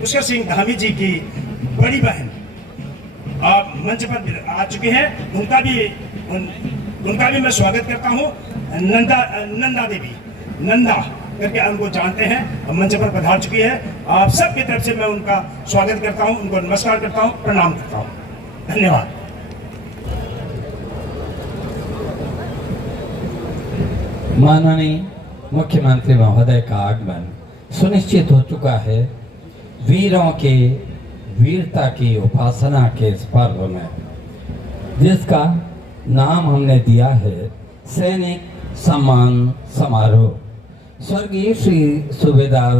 पुष्कर सिंह धामी जी की बड़ी बहन आप मंच पर आ चुके हैं। उनका भी मैं स्वागत करता हूं। नंदा देवी, नंदा करके उनको जानते हैं, मंच पर पधार चुकी है। आप सबकी तरफ से मैं उनका स्वागत करता हूं, उनको नमस्कार करता हूं, प्रणाम करता हूं। धन्यवाद। माननीय मुख्यमंत्री महोदय का आगमन सुनिश्चित हो चुका है। वीरों के वीरता की उपासना के इस पर्व में, जिसका नाम हमने दिया है सैनिक सम्मान समारोह, स्वर्गीय श्री सूबेदार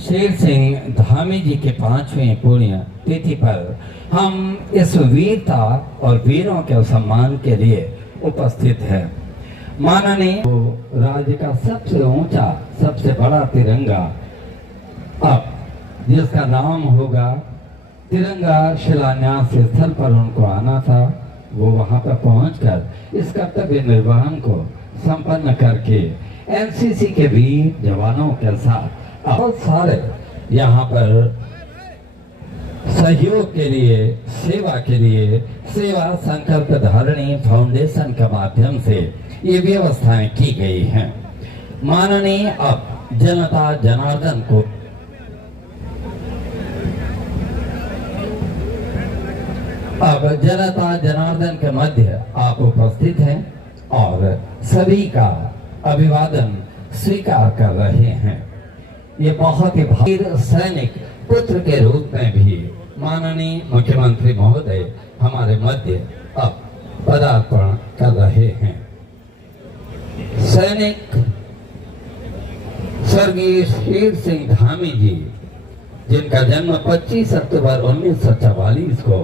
शेर सिंह धामी जी के 5वीं पुण्य तिथि पर हम इस वीरता और वीरों के सम्मान के लिए उपस्थित हैं। माननीय राज्य का सबसे ऊंचा, सबसे बड़ा तिरंगा, अब जिसका नाम होगा तिरंगा शिलान्यास स्थल पर उनको आना था, वो वहां पर पहुंचकर इस कर्तव्य निर्वहन को संपन्न करके एनसीसी के वीर जवानों के साथ बहुत सारे यहाँ पर सहयोग के लिए, सेवा के लिए सेवा संकल्प धारणी फाउंडेशन के माध्यम से ये व्यवस्थाएं की गई हैं। माननीय अब जनता जनार्दन को जनता जनार्दन के मध्य आप उपस्थित हैं और सभी का अभिवादन स्वीकार कर रहे हैं। ये बहुत ही वीर सैनिक पुत्र के रूप में भी माननीय मुख्यमंत्री महोदय हमारे मध्य अब पदार्पण कर रहे हैं। सैनिक स्वर्गीय शेर सिंह धामी जी, जिनका जन्म 25 अक्टूबर 1944 को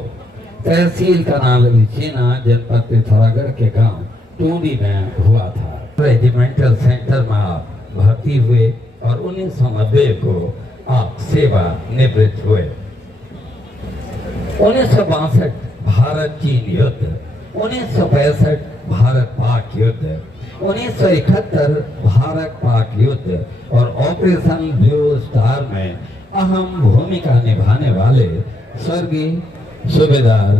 तहसील कनाल विछेना जनपद पिथौरागढ़ के गांव टूंडी में हुआ था। रेजिमेंटल सेंटर में आप भर्ती हुए और 1990 को आप सेवा निवृत्त हुए। 1962 भारत चीन युद्ध, 1965 भारत पाक युद्ध, 1971 भारत पाक युद्ध और ऑपरेशन ब्लू स्टार में अहम भूमिका निभाने वाले स्वर्गीय सूबेदार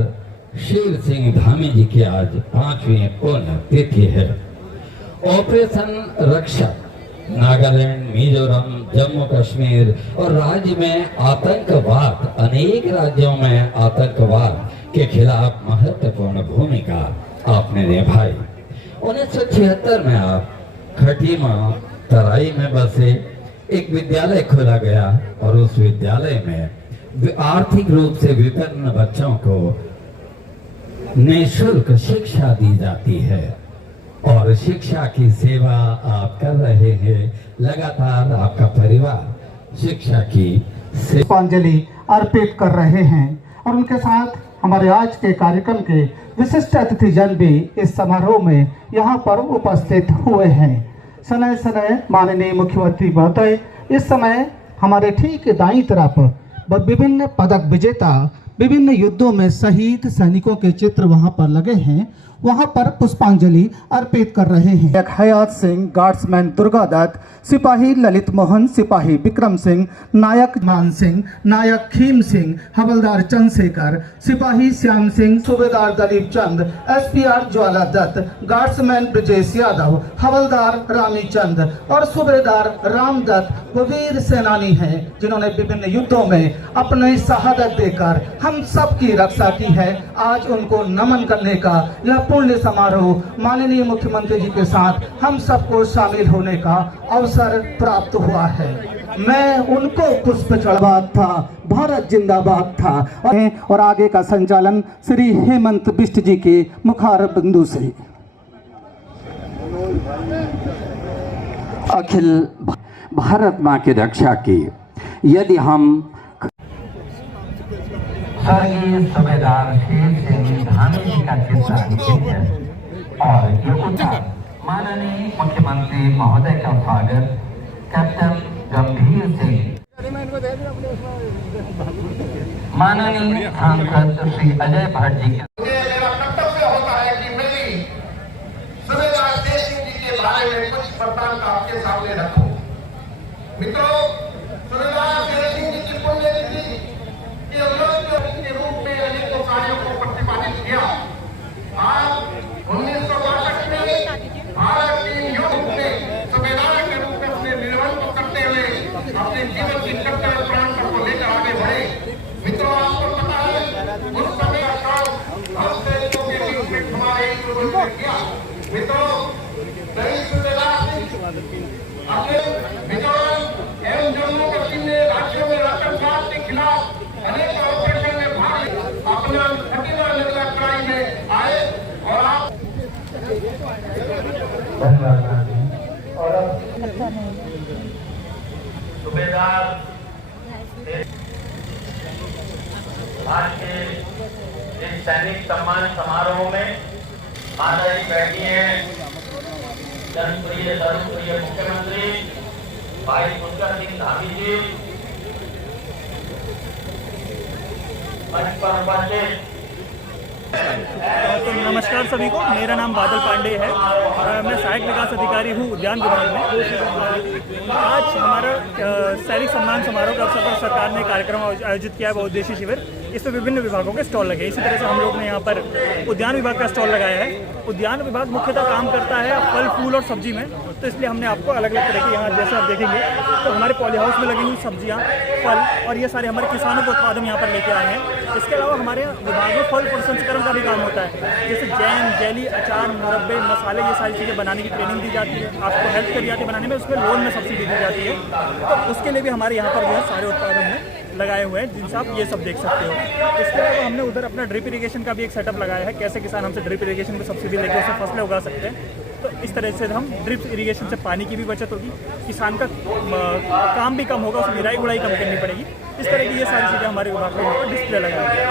शेर सिंह धामी जी की आज 5वीं पुण्य तिथि है। ऑपरेशन रक्षक नागालैंड, मिजोरम, जम्मू कश्मीर और राज्य में आतंकवाद, अनेक राज्यों में आतंकवाद के खिलाफ महत्वपूर्ण भूमिका आपने निभाई। 1976 में आप खटीमा तराई में बसे, एक विद्यालय खोला गया और उस विद्यालय में आर्थिक रूप से विपन्न बच्चों को निःशुल्क शिक्षा दी जाती है और शिक्षा की सेवा आप कर रहे हैं। लगातार आपका परिवार शिक्षा की पुष्पांजलि अर्पित कर रहे हैं और उनके साथ हमारे आज के कार्यक्रम के विशिष्ट अतिथिजन भी इस समारोह में यहाँ पर उपस्थित हुए हैं। सनय सनय माननीय मुख्यमंत्री महोदय इस समय हमारे ठीक दाईं तरफ विभिन्न पदक विजेता, विभिन्न युद्धों में शहीद सैनिकों के चित्र वहां पर लगे हैं, वहां पर पुष्पांजलि अर्पित कर रहे हैं। नायक हयात सिंह, गार्ड्समैन दुर्गा दत्त, सिपाही ललित मोहन, सिपाही विक्रम सिंह, नायक मान सिंह, नायक खीम सिंह, हवलदार चंद्रशेखर, सिपाही श्याम सिंह, सूबेदार दलीप चंद, एसपीआर ज्वाला दत्त, गार्ड्समैन ब्रजेश यादव, हवलदार रामी चंद और सूबेदार राम दत्त वो वीर सेनानी हैं जिन्होंने विभिन्न युद्धों में अपनी शहादत देकर हम सब की रक्षा की है। आज उनको नमन करने का यह पुण्य समारोह माननीय मुख्यमंत्री जी के साथ हम सबको शामिल होने का अवसर प्राप्त हुआ है। मैं उनको पुष्प चढ़ावा था, भारत जिंदाबाद था और आगे का संचालन श्री हेमंत बिष्ट जी के मुखार बिंदु से। अखिल भारत माँ की रक्षा की यदि हम सूबेदार शेर सिंह धामी जी का चित्र है और माननीय मुख्यमंत्री महोदय का स्वागत कैप्टन गंभीर सिंह, माननीय सांसद श्री अजय भट्ट जी मेरा कर्तव्य होता है कि मेरी सूबेदार शेर सिंह जी के बारे में कुछ वृत्तांत आपके सामने रखूं। मित्रों, सूबेदार शेर सिंह जी की पुण्य अपने मिजोरम एवं जम्मू कश्मीर राज्यों में आतंकवाद के खिलाफ अनेक ऑपरेशन में भाग ले अपना कठिन लड़ाई में आए और आप सूबेदार आज के इस सैनिक सम्मान समारोह में माताजी बैठी हैं जनप्रिय सर्वप्रिय मुख्यमंत्री भाई पुष्कर सिंह धामी जी, मंच पर उपस्थित तो नमस्कार सभी को। मेरा नाम बादल पांडे है। मैं सहायक विकास अधिकारी हूँ उद्यान विभाग में। आज हमारा सैनिक सम्मान समारोह के अवसर पर सरकार ने कार्यक्रम आयोजित किया है, बहुउद्देशीय शिविर। इसमें विभिन्न विभागों के स्टॉल लगे। इसी तरह से हम लोग ने यहाँ पर उद्यान विभाग का स्टॉल लगाया है। उद्यान विभाग मुख्यतः काम करता है फल फूल और सब्जी में, तो इसलिए हमने आपको अलग अलग तरह के यहाँ जैसे आप देखेंगे तो हमारे पॉली हाउस में लगी हुई सब्जियाँ, फल और ये सारे हमारे किसानों के उत्पाद हम यहाँ पर लेके आए हैं। इसके अलावा हमारे विभाग में फल प्रसंस्करण का भी काम होता है, जैसे जैम, जेली, अचार, मुरब्बे, मसाले, ये सारी चीज़ें बनाने की ट्रेनिंग दी जाती है। आपको हेल्प करी जाती है बनाने में, उसमें लोन में सब्सिडी दी जाती है। तो उसके लिए भी हमारे यहाँ पर जो है सारे उत्पादन में लगाए हुए हैं, जिनसे आप ये सब देख सकते हो। इसके अलावा हमने उधर अपना ड्रिप इरिगेशन का भी एक सेटअप लगाया है, कैसे किसान हमसे ड्रिप इरिगेशन में सब्सिडी लेकर उससे फसलें उगा सकते हैं। तो इस तरह से हम ड्रिप इरिगेशन से पानी की भी बचत होगी, किसान का काम भी कम होगा, उसे निराई गुड़ाई कम करनी पड़ेगी। इस तरह की ये सारी चीज़ें हमारे विभाग में यहाँ पर डिस्प्ले लगाई है।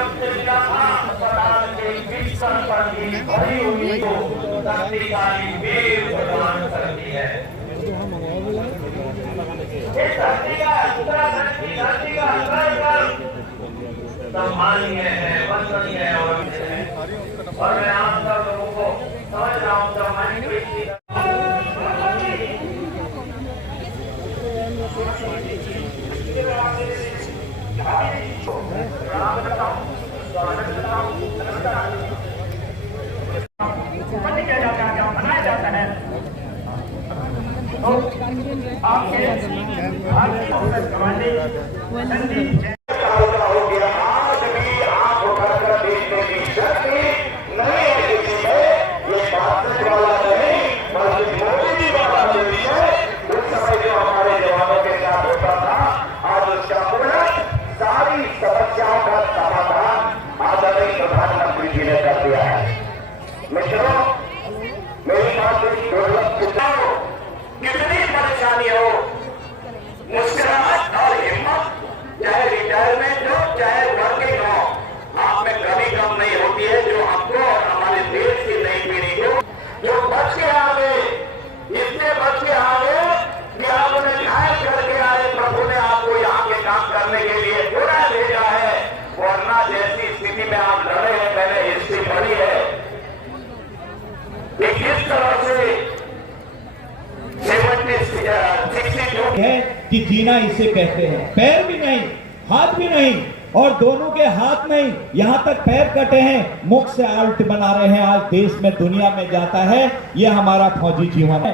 सम्मानीय है, वंदनीय है और मैं आप सब लोगों को समझ रहा हूँ मनाया जाता है। कितनी परेशानी हो, मुस्कुराहट और हिम्मत, चाहे रिटायरमेंट हो चाहे वर्किंग हो, आप में कभी कम नहीं होती है, जो हमको और हमारे देश की नई पीढ़ी को जो बच के आ गए, इतने बच के आ गए कि आप उन्हें घायल करके आए। प्रभु ने आपको यहाँ के काम करने के लिए पूरा भेजा है, वरना जैसी स्थिति में आप लड़े हैं, मैंने हिस्ट्री पढ़ी है कि किस तरह से है कि जीना इसे कहते हैं। पैर भी नहीं, हाथ भी नहीं, और दोनों के हाथ नहीं, यहाँ तक पैर कटे हैं, मुख से आल्ट बना रहे हैं। आज देश में दुनिया में जाता है, यह हमारा फौजी जीवन है।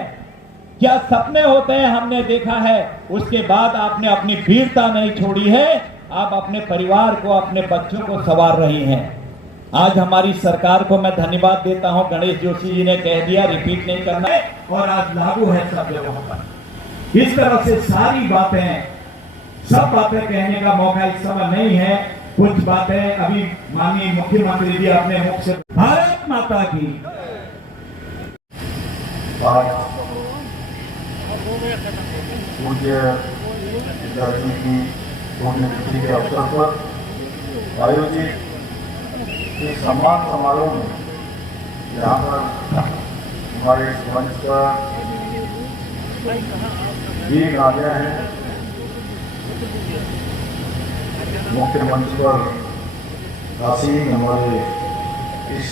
क्या सपने होते हैं हमने देखा है, उसके बाद आपने अपनी वीरता नहीं छोड़ी है, आप अपने परिवार को, अपने बच्चों को संवार रही हैं। आज हमारी सरकार को मैं धन्यवाद देता हूं। गणेश जोशी जी ने कह दिया, रिपीट नहीं करना है, और आज लागू है सब जगहों पर। इस तरह से सारी बातें, सब बातें कहने का मौका इस समय नहीं है। कुछ बातें अभी माननीय मुख्यमंत्री जी अपने मुख से, भारत माता की। पूज्य पिताजी की पुण्यतिथि के अवसर पर आयोजित इस सम्मान समारोह में यहाँ पर हमारे मंच पर वीर राजा हैं, मुख्य मंच पर आसीन हमारे इस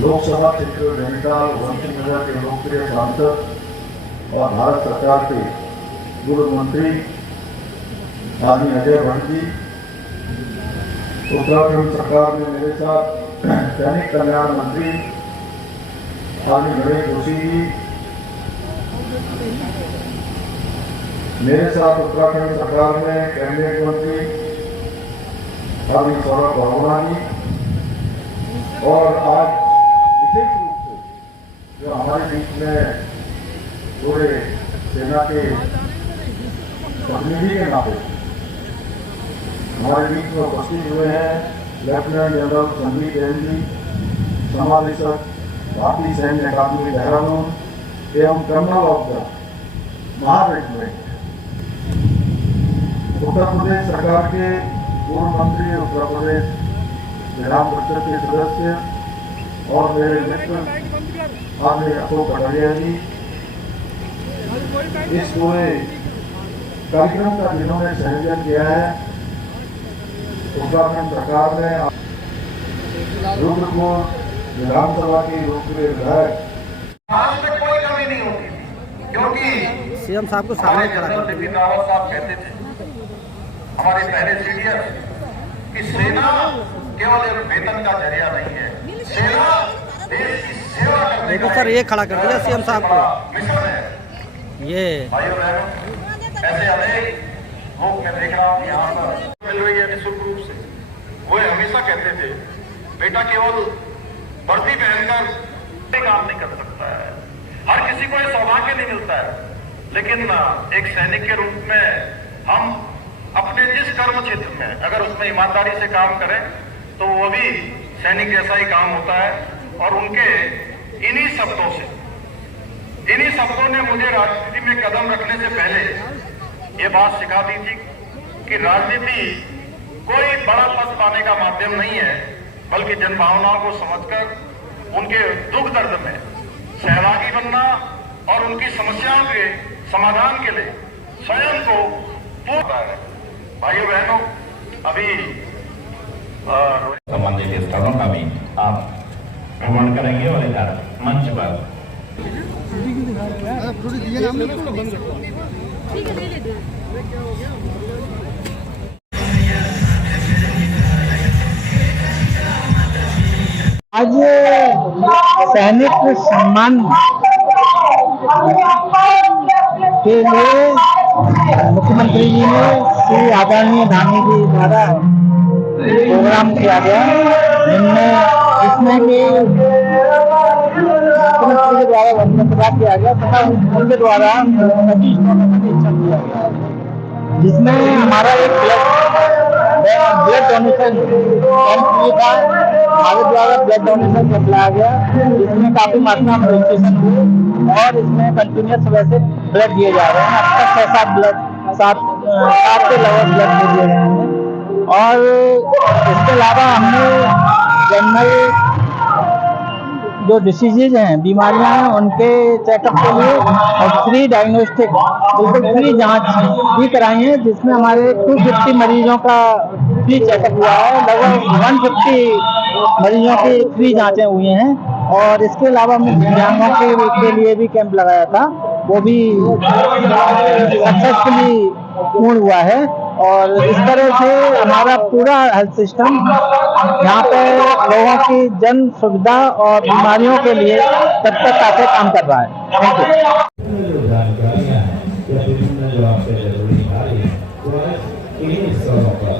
लोकसभा क्षेत्र नैनीताल वंचित नगर के लोकप्रिय सांसद और भारत सरकार के पूर्व मंत्री माननीय अजय भट्ट जी, उत्तराखंड सरकार में मेरे साथ सैनिक कल्याण मंत्री माननीय गणेश जोशी जी, मेरे साथ उत्तराखंड सरकार में कैबिनेट मंत्री माननीय सौरभ बहुगुणा जी, और आज विशेष रूप से जो हमारे बीच में पूरे सेना के प्रतिनिधि के नाते हमारे बीच में उपस्थित हुए हैं लेफ्टिनेंट जनरल संदीप जैन जी, समादेशक भारतीय सैन्य अकादमी देहरादून एवं kernel of the महारेजिमेंट, Uttar Pradesh सरकार के पूर्व मंत्री, उत्तर प्रदेश विधान परिषद के सदस्य और मेरे मित्र आदरणीय अशोक कटारिया जी, इस पूरे कार्यक्रम का जिन्होंने संयोजन किया है, उत्तराखंड सरकार ने रुद्रपुर विधानसभा की लोकप्रिय विधायक आज में कोई कमी नहीं होती थी, क्योंकि सीएम साहब को सामने खड़ा कर बिपिन रावत साहब कहते थे, हमारे पहले सीनियर, कि सेना केवल एक वेतन का जरिया नहीं है, सेना देश की सेवा करने देखो का सर, ये खड़ा कर दिया सीएम साहब को। मिशन है। ये भाइयों बहनों, ऐसे अनेक लोग मैं देख रहा हूँ यहाँ पर मिल रही है निःशुल्क रूप से। वो हमेशा कहते थे, बेटा केवल वर्दी पहनकर काम नहीं कर सकता है, हर किसी को ये सौभाग्य नहीं मिलता है, लेकिन एक सैनिक के रूप में हम अपने जिस कर्म क्षेत्र में अगर उसमें ईमानदारी से काम करें तो वो भी सैनिक जैसा ही काम होता है। और उनके इन्हीं शब्दों ने मुझे राजनीति में कदम रखने से पहले ये बात सिखा दी थी कि राजनीति कोई बड़ा पद पाने का माध्यम नहीं है, बल्कि जनभावनाओं को समझकर उनके दुख दर्द में सहभागी बनना और उनकी समस्याओं के समाधान के लिए स्वयं को पूरा है। भाइयों बहनों, अभी संबंधित स्थलों का भी आप भ्रमण करेंगे और इधर मंच पर आज सैनिक सम्मान के लिए मुख्यमंत्री जी ने श्री आदरणीय धामी जी द्वारा प्रोग्राम किया गया, जिसमें कि मुख्यमंत्री के द्वारा वक्तव्य किया गया तथा उनके द्वारा किया गया, जिसमें हमारा एक ब्लड डोनेशन कैंप भी था। हमारे द्वारा ब्लड डोनेशन कैंप लाया गया, जिसमें काफी मात्रा में रजिस्ट्रेशन हुई और इसमें कंटिन्यूस वैसे ब्लड दिए जा रहे हैं। अब तक 7 के लगभग ब्लड दिए गए हैं। और इसके अलावा हमने जनरल जो डिसीजेज हैं, बीमारियां हैं, उनके चेकअप के लिए और फ्री डायग्नोस्टिक, बिल्कुल फ्री जांच भी कराई है, जिसमें हमारे 250 मरीजों का फ्री चेकअप हुआ है। लगभग 150 मरीजों की फ्री जांचें हुई हैं। और इसके अलावा हमने दिव्यांगों के लिए भी कैंप लगाया था, वो भी सक्सेसफुली पूर्ण हुआ है। और इस तरह से हमारा पूरा हेल्थ सिस्टम यहाँ पे लोगों की जन सुविधा और बीमारियों के लिए तत्परता से काम कर रहा है। Thank you. जानकारियाँ हैं या विभिन्न जो आपसे जरूरी कार्य है, तो इन्हीं स्थलों पर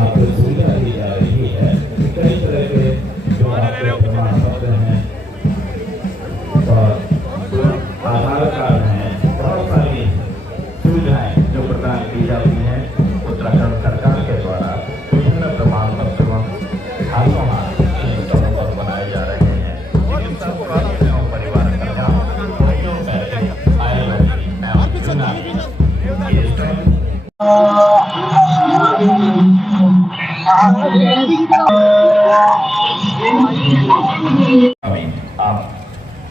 आपको सुविधा दी जा रही है। कई तरह के जो आपके प्रमाण पत्र हैं और आधार कार्ड हैं, बहुत सारी सुविधाएं जो प्रदान की जाती हैं उत्तराखंड सरकार के द्वारा। विभिन्न प्रमाण पत्र हाथों हाथ इन स्थलों पर बनाए जा रहे हैं। परिवार कल्याण आप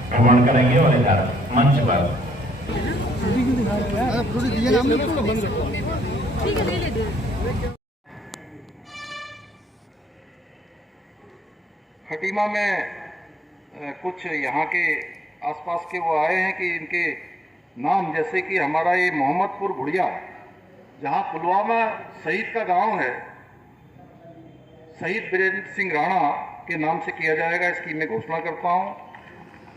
भ्रमण करेंगे और इधर मंच पर खटीमा में कुछ यहाँ के आसपास के वो आए हैं कि इनके नाम, जैसे कि हमारा ये मोहम्मदपुर भुड़िया, जहाँ पुलवामा शहीद का गांव है, शहीद बीरेंद्र सिंह राणा के नाम से किया जाएगा, इसकी मैं घोषणा करता हूँ।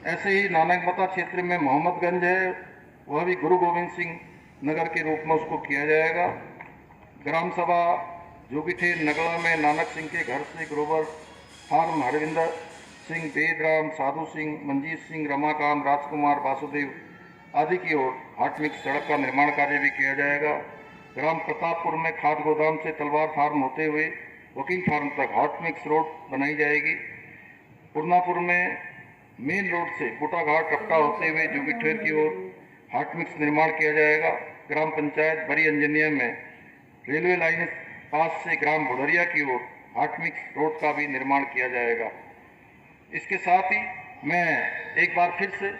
ऐसे ही नानकमता क्षेत्र में मोहम्मदगंज है, वह भी गुरु गोविंद सिंह नगर के रूप में उसको किया जाएगा। ग्राम सभा जोगीठेर नगला में नानक सिंह के घर से ग्रोवर फार्म हरविंदर सिंह, वेदराम, साधु सिंह, मंजीत सिंह, रमाकांत, राजकुमार, वासुदेव आदि की ओर हॉट मिक्स सड़क का निर्माण कार्य भी किया जाएगा। ग्राम प्रतापपुर में खाद गोदाम से तलवार फार्म होते हुए वकील फार्म तक हॉट मिक्स रोड बनाई जाएगी। पूर्णापुर में मेन रोड से बुटा घाट रपटा होते हुए जोगिठेर की ओर हॉट मिक्स निर्माण किया जाएगा। ग्राम पंचायत बड़ी अंजनिया में रेलवे लाइन पास से ग्राम भुडरिया की ओर हॉट मिक्स रोड का भी निर्माण किया जाएगा। इसके साथ ही मैं एक बार फिर से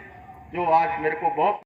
जो आज मेरे को बहुत